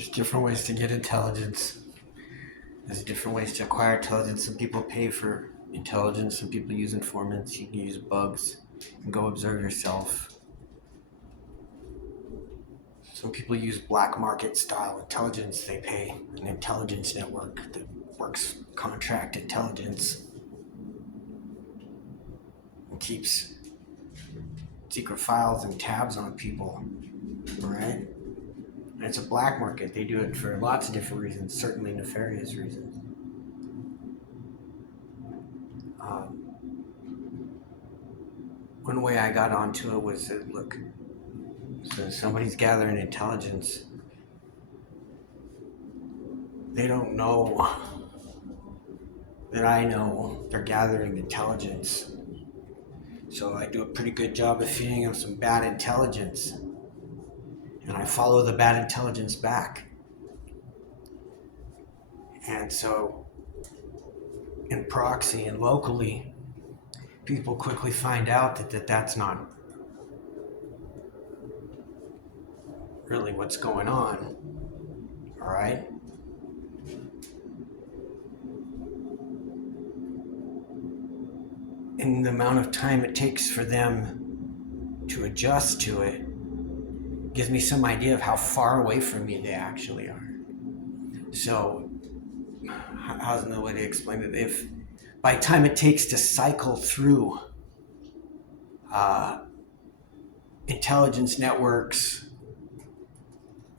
There's different ways to get intelligence. There's different ways to acquire intelligence. Some people pay for intelligence. Some people use informants. You can use bugs. You can go observe yourself. Some people use black market style intelligence. They pay an intelligence network that works contract intelligence and keeps secret files and tabs on people, right? And it's a black market. They do it for lots of different reasons, certainly nefarious reasons. One way I got onto it was that, look, so somebody's gathering intelligence. They don't know that I know they're gathering intelligence. So I do a pretty good job of feeding them some bad intelligence. And I follow the bad intelligence back. And so, in proxy and locally, people quickly find out that that's not really what's going on. All right? And the amount of time it takes for them to adjust to it gives me some idea of how far away from me they actually are. So, how's another way to explain it? If by the time it takes to cycle through intelligence networks,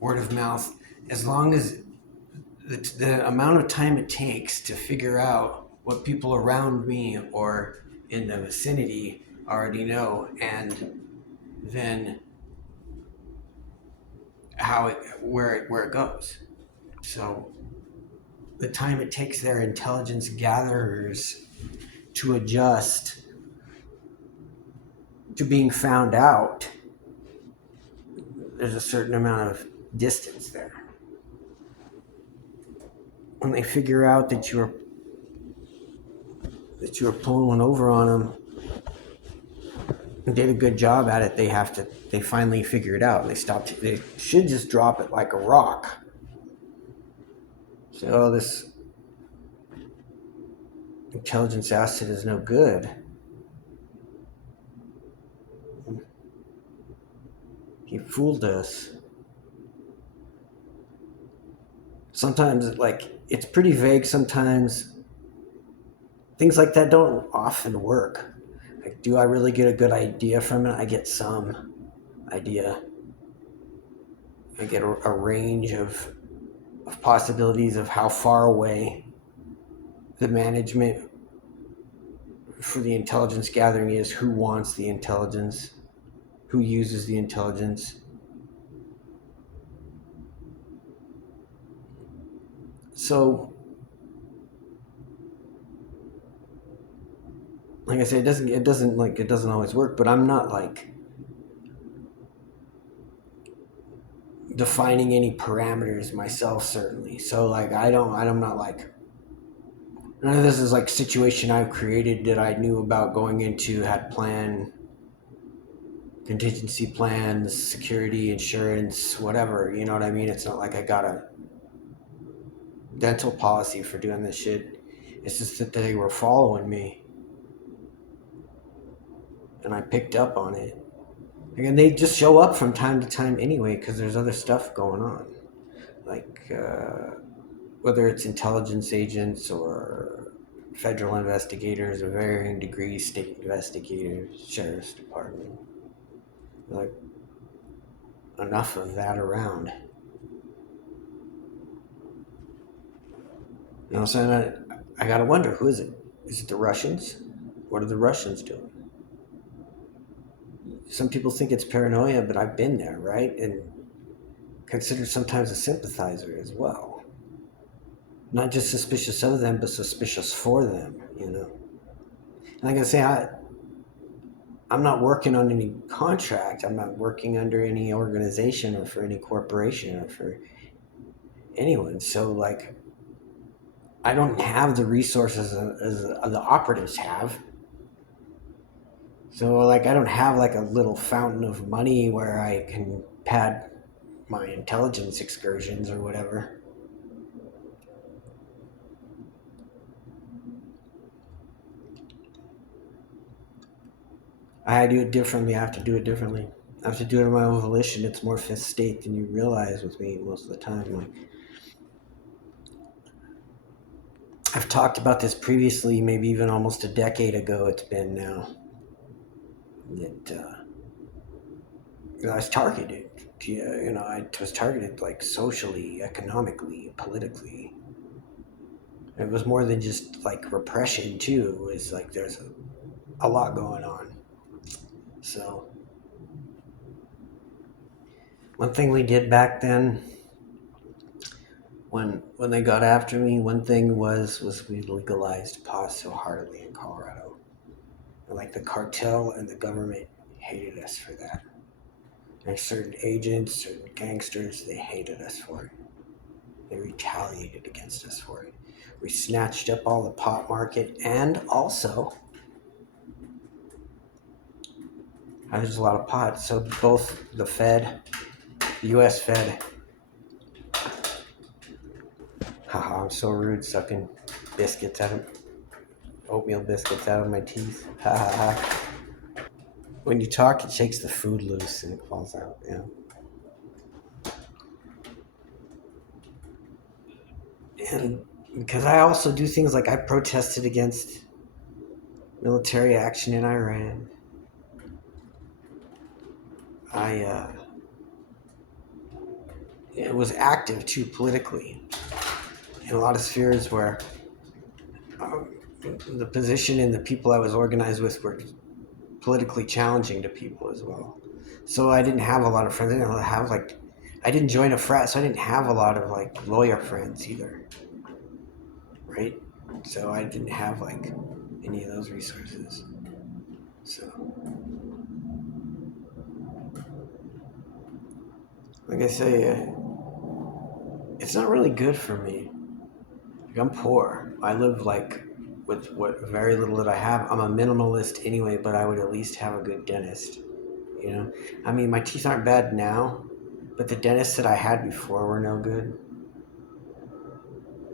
word of mouth, as long as the amount of time it takes to figure out what people around me or in the vicinity already know, and then where it goes. So the time it takes their intelligence gatherers to adjust to being found out, there's a certain amount of distance there. When they figure out that you're pulling one over on them and did a good job at it, they finally figure it out. They should just drop it like a rock. So, oh, this intelligence asset is no good. He fooled us. Sometimes, it's pretty vague sometimes. Things like that don't often work. Like, do I really get a good idea from it? I get some idea. I get a range of possibilities of how far away the management for the intelligence gathering is, who wants the intelligence, who uses the intelligence. So, like I said, it doesn't always work, but I'm not defining any parameters myself, certainly. So I'm not none of this is situation I've created that I knew about going into, had planned, contingency plans, security, insurance, whatever, you know what I mean? It's not like I got a dental policy for doing this shit. It's just that they were following me and I picked up on it. And they just show up from time to time anyway because there's other stuff going on, whether it's intelligence agents or federal investigators of varying degrees, state investigators, sheriff's department. Enough of that around. You know what I'm saying? I gotta wonder, who is it? Is it the Russians? What are the Russians doing? Some people think it's paranoia, but I've been there, right? And considered sometimes a sympathizer as well. Not just suspicious of them, but suspicious for them, And like I say, I'm not working on any contract. I'm not working under any organization or for any corporation or for anyone. So, I don't have the resources as the operatives have. So, I don't have a little fountain of money where I can pad my intelligence excursions or whatever. I do it differently. I have to do it differently. I have to do it on my own volition. It's more fifth state than you realize with me most of the time. Like I've talked about this previously, maybe even almost a decade ago. It's been now that I was targeted. I was targeted like socially, economically, politically. It was more than just like repression too. It was like there's a lot going on. So one thing we did back then, when they got after me, one thing was we legalized pot so heartily in Colorado. And like the cartel and the government hated us for that. And certain agents, certain gangsters, they hated us for it. They retaliated against us for it. We snatched up all the pot market, and also there's a lot of pot. So both the Fed, the U.S. Fed. Haha, I'm so rude, sucking biscuits out of oatmeal biscuits out of my teeth. Ha ha ha. When you talk, it shakes the food loose and it falls out. Yeah. And because I also do things like I protested against military action in Iran. I it was active too politically in a lot of spheres where um, the position and the people I was organized with were politically challenging to people as well. So I didn't have a lot of friends. I didn't join a frat, so I didn't have a lot of like lawyer friends either, right? So I didn't have like any of those resources. So, like I say, it's not really good for me. Like I'm poor. I live like with what very little that I have. I'm a minimalist anyway, but I would at least have a good dentist. You know, I mean, my teeth aren't bad now, but the dentists that I had before were no good.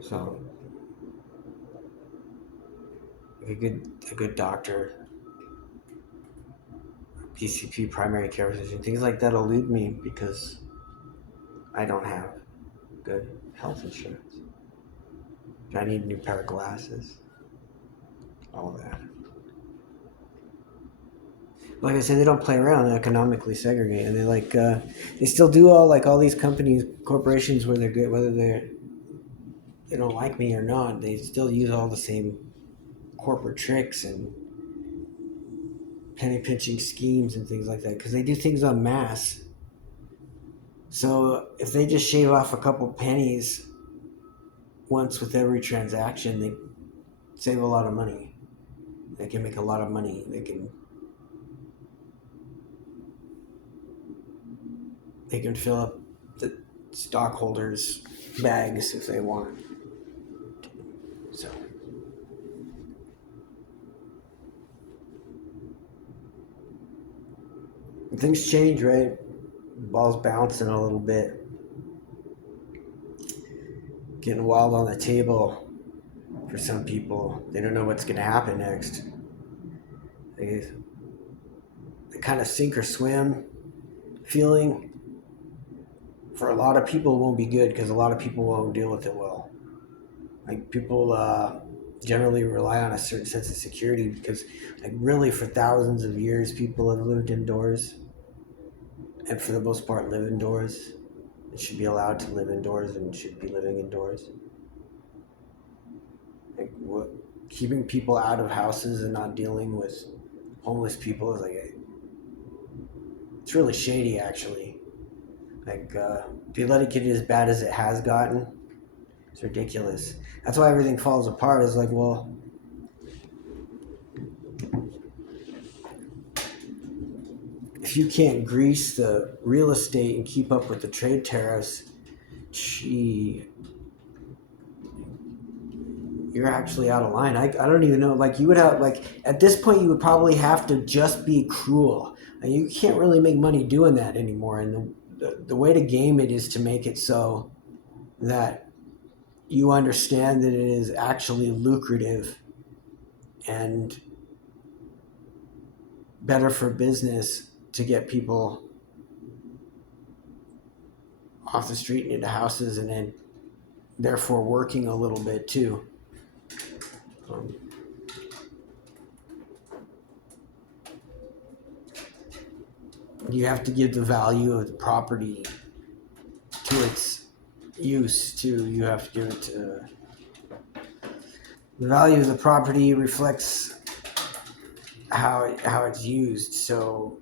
So, like a good doctor, PCP, primary care physician, things like that elude me because I don't have good health insurance. I need a new pair of glasses. All of that. Like I said, they don't play around. They economically segregate, and they still do all these companies, corporations where they're good, whether they don't like me or not. They still use all the same corporate tricks and penny pinching schemes and things like that because they do things on mass. So if they just shave off a couple pennies once with every transaction, they save a lot of money. They can make a lot of money. They can fill up the stockholders' bags if they want. So things change, right? Ball's bouncing a little bit, getting wild on the table for some people. They don't know what's going to happen next. They kind of sink or swim feeling for a lot of people won't be good because a lot of people won't deal with it well. Like people generally rely on a certain sense of security because like really for thousands of years people have lived indoors and for the most part live indoors and should be allowed to live indoors and should be living indoors. Like keeping people out of houses and not dealing with homeless people is it's really shady actually. Like if you let it get as bad as it has gotten, it's ridiculous. That's why everything falls apart. It's like, well, if you can't grease the real estate and keep up with the trade tariffs, gee, you're actually out of line. I don't even know. Like you would have like at this point you would probably have to just be cruel. And you can't really make money doing that anymore in the way to game it is to make it so that you understand that it is actually lucrative and better for business to get people off the street and into houses, and then therefore working a little bit too. Um, you have to give the value of the property to its use too. You have to give it to the value of the property reflects how it's used. So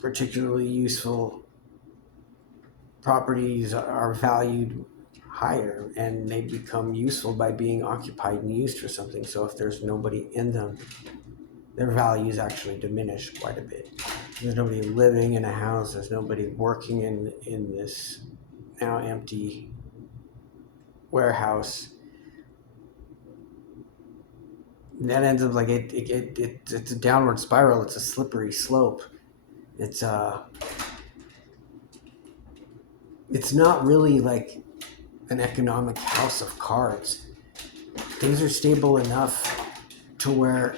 particularly useful properties are valued higher, and they become useful by being occupied and used for something. So if there's nobody in them, their values actually diminish quite a bit. There's nobody living in a house. There's nobody working in this now empty warehouse. And that ends up like it's a downward spiral. It's a slippery slope. It's not really like an economic house of cards. Things are stable enough to where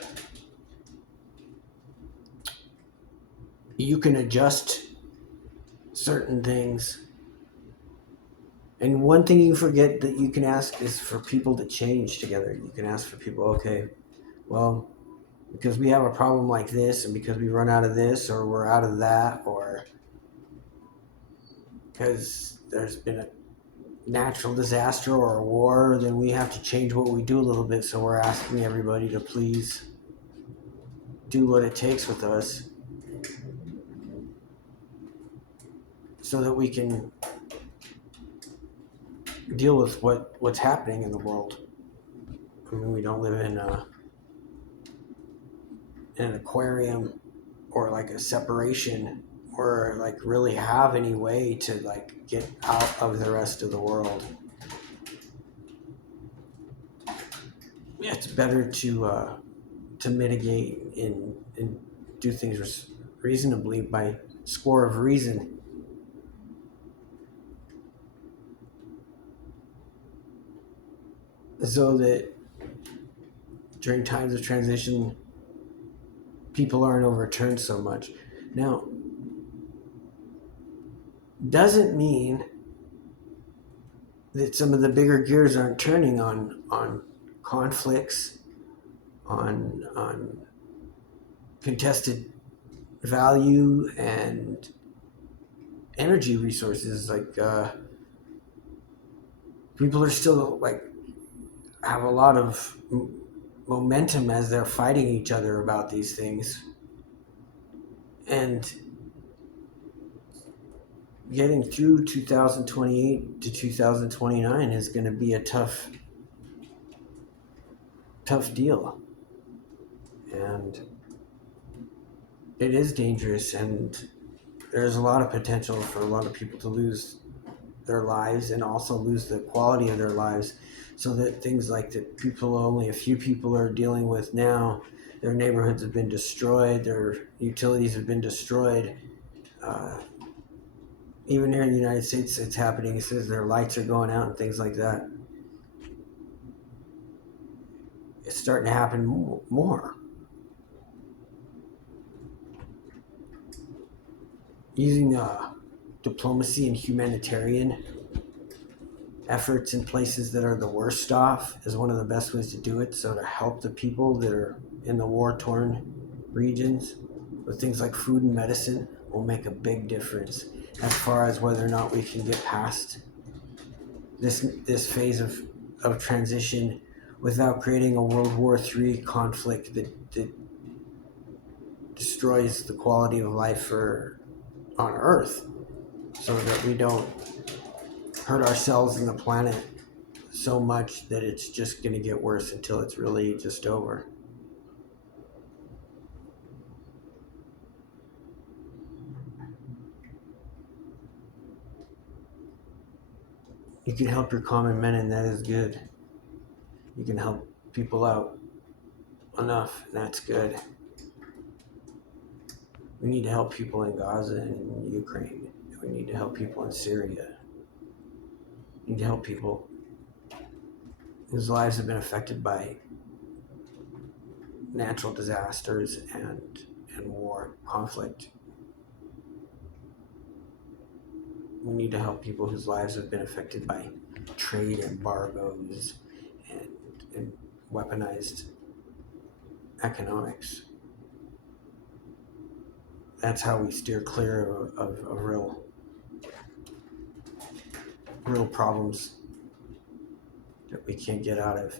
you can adjust certain things. And one thing you forget that you can ask is for people to change together. You can ask for people, okay, well, because we have a problem like this, and because we run out of this, or we're out of that, or because there's been a natural disaster or a war, then we have to change what we do a little bit. So we're asking everybody to please do what it takes with us so that we can deal with what's happening in the world. I mean, we don't live in an aquarium or like a separation or like really have any way to like get out of the rest of the world. It's better to mitigate and do things reasonably by score of reason. So that during times of transition, people aren't overturned so much. Now, doesn't mean that some of the bigger gears aren't turning on conflicts, on contested value and energy resources. Like people are still like have a lot of momentum as they're fighting each other about these things, and getting through 2028 to 2029 is going to be a tough deal, and it is dangerous, and there's a lot of potential for a lot of people to lose their lives and also lose the quality of their lives, so that things like that only a few people are dealing with now, their neighborhoods have been destroyed, their utilities have been destroyed. Even here in the United States, it's happening. It says their lights are going out and things like that. It's starting to happen more. Using diplomacy and humanitarian efforts in places that are the worst off is one of the best ways to do it. So to help the people that are in the war-torn regions with things like food and medicine will make a big difference as far as whether or not we can get past this phase of transition without creating a World War III conflict that destroys the quality of life on Earth, so that we don't hurt ourselves and the planet so much that it's just going to get worse until it's really just over. You can help your common men, and that is good. You can help people out enough, and that's good. We need to help people in Gaza and Ukraine. We need to help people in Syria. We need to help people whose lives have been affected by natural disasters and war, conflict. We need to help people whose lives have been affected by trade embargoes and, and weaponized economics. That's how we steer clear of real problems that we can't get out of.